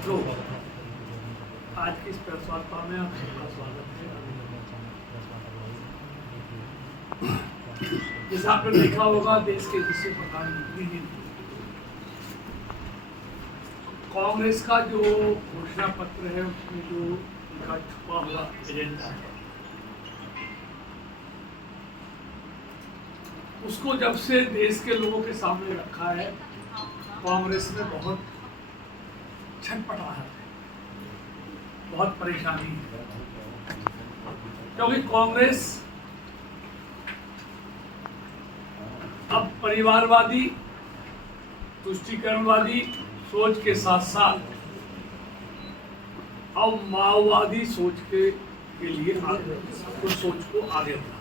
तो आज की इस प्रेस वार्ता में आप सबका स्वागत है। जैसा आपने देखा होगा, देश के दूसरे प्रधानमंत्री ने कांग्रेस का जो घोषणा पत्र है उसमें जो उनका छुपा हुआ एजेंडा है उसको जब से देश के लोगों के सामने रखा है, कांग्रेस में बहुत छटपटाहट है, बहुत परेशानी है, क्योंकि कांग्रेस अब परिवारवादी, तुष्टीकरणवादी सोच के साथ साथ अब माओवादी सोच के लिए उस सोच को आगे बढ़ा।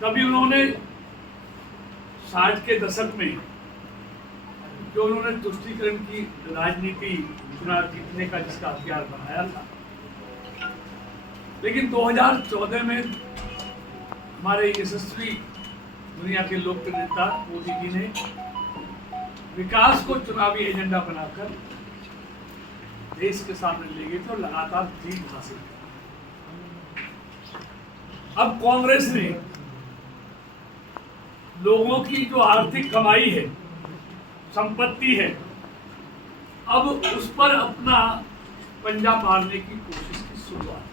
कभी उन्होंने 60 के दशक में जो उन्होंने तुष्टीकरण की राजनीति चुनाव जीतने का जिसका हथियार बनाया था, लेकिन 2014 में हमारे यशस्वी दुनिया के लोकप्रिय नेता मोदी जी ने विकास को चुनावी एजेंडा बनाकर देश के सामने ले गए थे और लगातार जीत हासिल की। अब कांग्रेस ने लोगों की जो आर्थिक कमाई है, संपत्ति है, अब उस पर अपना पंजा मारने की कोशिश की शुरुआत।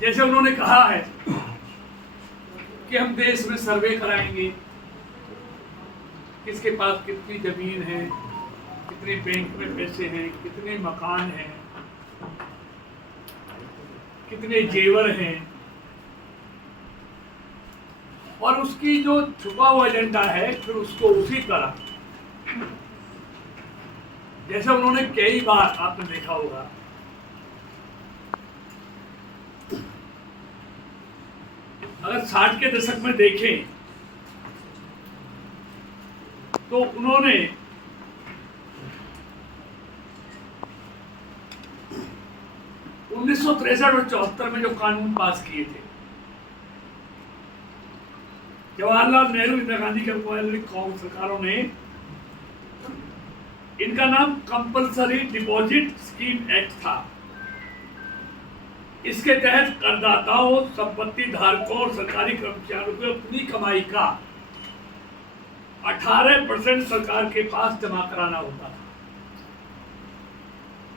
जैसे उन्होंने कहा है कि हम देश में सर्वे कराएंगे, किसके पास कितनी जमीन है, कितने बैंक में पैसे हैं, कितने मकान हैं, कितने जेवर हैं, और उसकी जो छुपा हुआ एजेंडा है फिर उसको उसी तरह, जैसे उन्होंने कई बार आपने देखा होगा, अगर 60 के दशक में देखें तो उन्होंने उन्नीस सौ 63 और 74 में जो कानून पास किए थे, जवाहरलाल नेहरू, इंदिरा गांधी के कांग्रेस सरकारों ने, इनका नाम कंपल्सरी डिपॉजिट स्कीम एक्ट था। इसके तहत करदाताओं, संपत्ति धारकों और सरकारी कर्मचारियों को अपनी कमाई का 18% सरकार के पास जमा कराना होता था।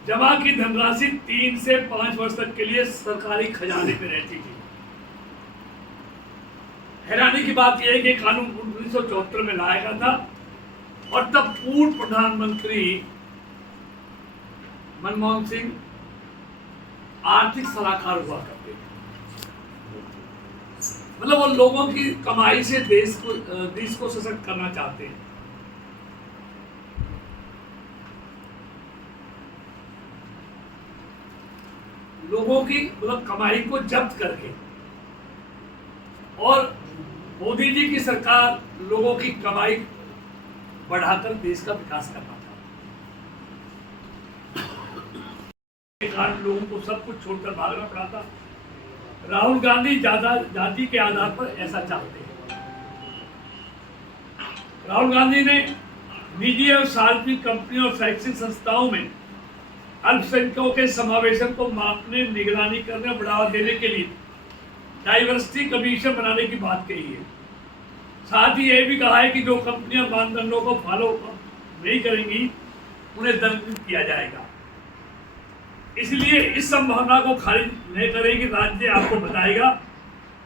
जमा की धनराशि 3 से 5 वर्ष तक के लिए सरकारी खजाने में रहती थी। हैरानी की बात यह है कि कानून 1974 में लाया गया था और तब पूर्व प्रधानमंत्री मनमोहन सिंह आर्थिक सलाहकार हुआ करते थे। मतलब वो लोगों की कमाई से देश को सशक्त करना चाहते हैं। लोगों की मतलब कमाई को जब्त करके, और मोदी जी की सरकार लोगों की कमाई बढ़ाकर देश का विकास करना चाहती है। कारण लोगों को सब कुछ छोड़कर भागना पड़ा था। राहुल गांधी जाति के आधार पर ऐसा चाहते हैं। राहुल गांधी ने निजी और सार्वजनिक कंपनियों और शैक्षिक संस्थाओं में अल्पसंख्यकों के समावेशन को मापने, निगरानी करने और बढ़ावा देने के लिए डाइवर्सिटी कमीशन बनाने की बात कही है। साथ ही यह भी कहा है कि जो कंपनियां मानदंडों को फॉलो नहीं करेंगी उन्हें दंडित किया जाएगा। इसलिए इस संभावना को खारिज नहीं करेगी। राज्य आपको बताएगा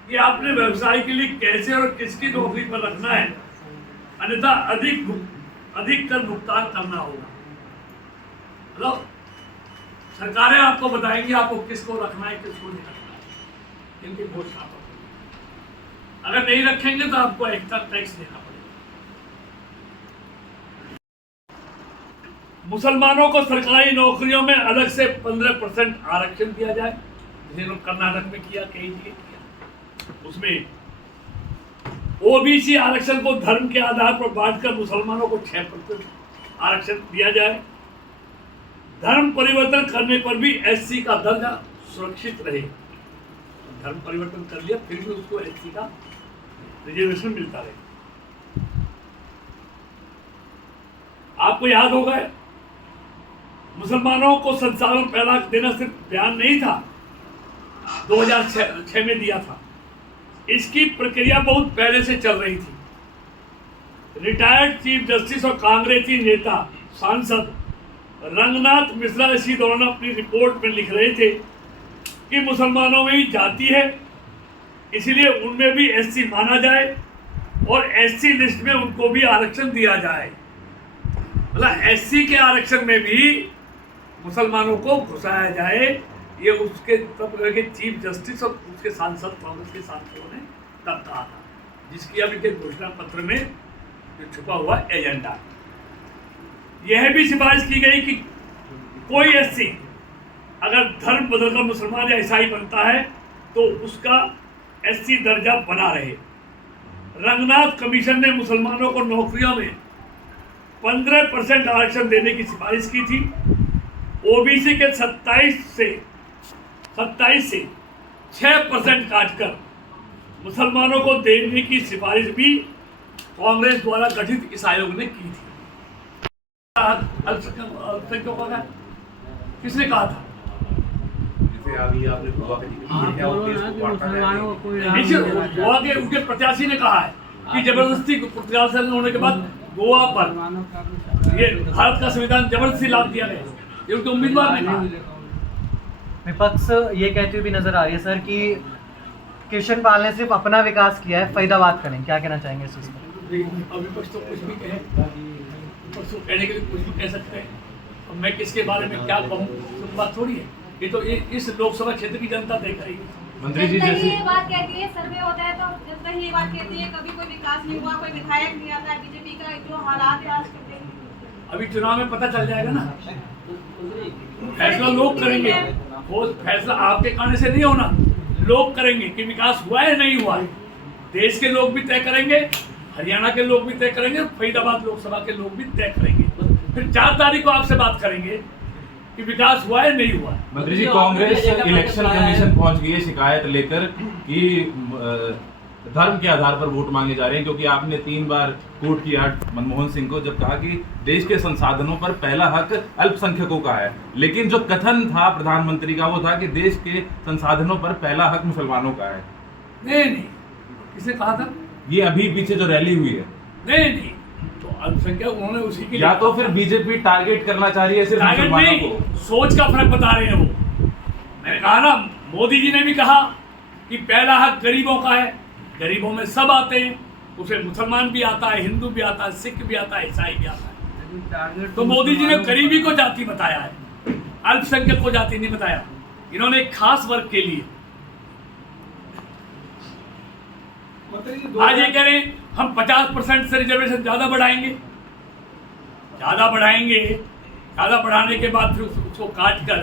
कि आपने व्यवसाय के लिए कैसे और किसकी नौकरी पर रखना है, अन्यथा अधिक कर भुगतान करना होगा। मतलब सरकारें आपको बताएंगी आपको किसको रखना है, किसको नहीं रखना है, इनकी घोषणा पर। अगर नहीं रखेंगे तो आपको एक्स्ट्रा टैक्स देना पड़ेगा। मुसलमानों को सरकारी नौकरियों में अलग से 15% आरक्षण दिया जाए, जिसे लोग कर्नाटक में किया, कई जगह किया। उसमें ओबीसी आरक्षण को धर्म के आधार पर बांटकर मुसलमानों को 6% आरक्षण दिया जाए। धर्म परिवर्तन करने पर भी एससी का दर्जा सुरक्षित रहे। धर्म परिवर्तन कर लिया फिर भी उसको एससी का रिजर्वेशन मिलता रहे। आपको याद होगा मुसलमानों को संसाधन पहला देना सिर्फ बयान नहीं था, 2006 में दिया था। इसकी प्रक्रिया बहुत पहले से चल रही थी। रिटायर्ड चीफ जस्टिस और कांग्रेसी नेता सांसद रंगनाथ मिश्रा इसी दौरान अपनी रिपोर्ट में लिख रहे थे कि मुसलमानों में भी जाति है, इसलिए उनमें भी एससी माना जाए और एससी लिस्ट में उनको भी आरक्षण दिया जाए। मतलब एससी के आरक्षण में भी मुसलमानों को घुसाया जाए, ये उसके तब के चीफ जस्टिस और उसके सांसद कांग्रेस के सांसदों ने तब कहा था, जिसकी अब इनके घोषणा पत्र में जो छुपा हुआ एजेंडा। यह भी सिफारिश की गई कि कोई एससी अगर धर्म बदलकर मुसलमान या ईसाई बनता है तो उसका एससी दर्जा बना रहे। रंगनाथ कमीशन ने मुसलमानों को नौकरियों में 15% आरक्षण देने की सिफारिश की थी। ओबीसी के 27 से 6% काटकर मुसलमानों को देने की सिफारिश भी कांग्रेस द्वारा गठित इस आयोग ने की थी। अल्पसंख्यकों का किसने कहा था? गोवा के उनके प्रत्याशी ने कहा है कि जबरदस्ती पुर्तगाल से होने के बाद गोवा पर ये भारत का संविधान जबरदस्ती लाद दिया गया, ये उनके उम्मीदवार ने कहा। विपक्ष ये कहते हुए भी नजर आ रही है सर कि कृष्ण पाल ने सिर्फ अपना विकास किया है, फरीदाबाद का नहीं। क्या कहना चाहेंगे इस चीज पर? विपक्ष तो कुछ भी कहे, विपक्ष को कहने के लिए कुछ भी कह सकते हैं। और मैं किसके बारे में क्या कहूँ, बात थोड़ी है। ये तो इस लोकसभा क्षेत्र की जनता देख रही है। मंत्री जी जैसे ये बात कहती है, सर्वे होता है तो जब कहीं ये बात कहती है कभी कोई विकास नहीं हुआ, कोई विधायक नहीं आता है, बीजेपी का जो हालात है आज के, अभी चुनाव में पता चल जाएगा ना, फैसला लोग करेंगे। वो फैसला आपके कहने से नहीं होना, लोग करेंगे कि विकास हुआ है नहीं हुआ है। देश के लोग भी तय करेंगे, हरियाणा के लोग भी तय करेंगे, फरीदाबाद लोकसभा के लोग भी तय करेंगे। फिर 4 तारीख को आपसे बात करेंगे कि विकास हुआ है नहीं हुआ है। मंत्री जी, कांग्रेस इलेक्शन कमीशन पहुंच गई है शिकायत लेकर कि धर्म के आधार पर वोट मांगे जा रहे हैं, क्योंकि आपने 3 बार कोर्ट किया मनमोहन सिंह को, जब कहा कि देश के संसाधनों पर पहला हक अल्पसंख्यकों का है। लेकिन जो कथन था प्रधानमंत्री का वो था कि देश के संसाधनों पर पहला हक मुसलमानों का है। नहीं, किसने कहा था? ये अभी पीछे जो रैली हुई है। नहीं, तो अल्पसंख्यक उन्होंने उसी के या तो फिर बीजेपी टारगेट करना चाह रही है सिर्फ मुसलमानों को। सोच का फर्क बता रहे हैं वो। मैंने कहा ना, मोदी जी ने भी कहा कि पहला हक गरीबों का है, गरीबों में सब आते हैं, उसे मुसलमान भी आता है, हिंदू भी आता है, सिख भी आता है, ईसाई भी आता है। तो मोदी जी ने गरीबी को जाति बताया है, अल्पसंख्यक को जाति नहीं बताया। इन्होंने एक खास वर्ग के लिए आज ये कह रहे हैं हम 50% से रिजर्वेशन ज्यादा बढ़ाएंगे, ज्यादा बढ़ाने के बाद फिर उसको काट कर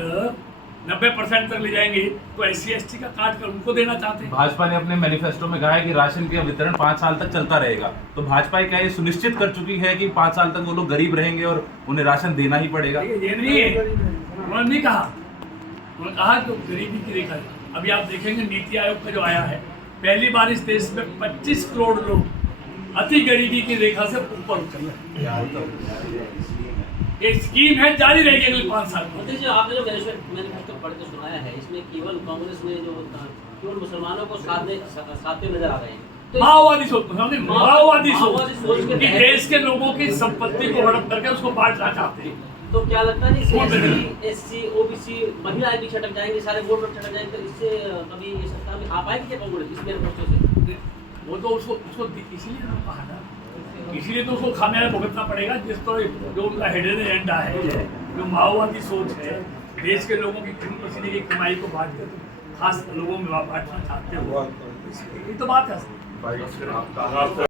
90% तक ले जाएंगे, तो SC/ST का काट कर उनको देना चाहते हैं। भाजपा ने अपने मैनिफेस्टो में कहा है कि राशन का वितरण 5 साल तक चलता रहेगा। तो भाजपा क्या ये सुनिश्चित कर चुकी है कि 5 साल तक वो लोग गरीब रहेंगे और उन्हें राशन देना ही पड़ेगा? ये नहीं है, उन्होंने नहीं कहा। उन्होंने कहा कि गरीबी की रेखा, अभी आप देखेंगे नीति आयोग का जो आया है, पहली बार इस देश में 25 करोड़ लोग अति गरीबी की रेखा से ऊपर उतर रहे हैं। ये स्कीम है, जारी रहेगी अगले 5 साल में। मंत्री जी, आपने जो मैनिफेस्टो पढ़ के सुनाया है, इसमें केवल कांग्रेस ने जो केवल मुसलमानों को साथ नजर आ रहे हैं। तो माओवादी सोच कि देश के लोगों की संपत्ति को हड़प करके उसको बांटना चाहते हैं। तो क्या लगता है SC, OBC महिलाएं भी छटक जाएंगे, सारे वोट में छटक जाएंगे, तो इससे कभी ये सरकार में आ पाएगी क्या कांग्रेस इस मैनिफेस्टो से? वो तो उसको इसीलिए कहा था, इसीलिए तो उसको खामियाजा भुगतना पड़ेगा। जिस तो जो उनका हिडन एजेंडा है, जो माओवादी सोच है, देश के लोगों की खून पसीने की कमाई को बांट कर खास लोगों में बांटना चाहते हो, ये तो बात है।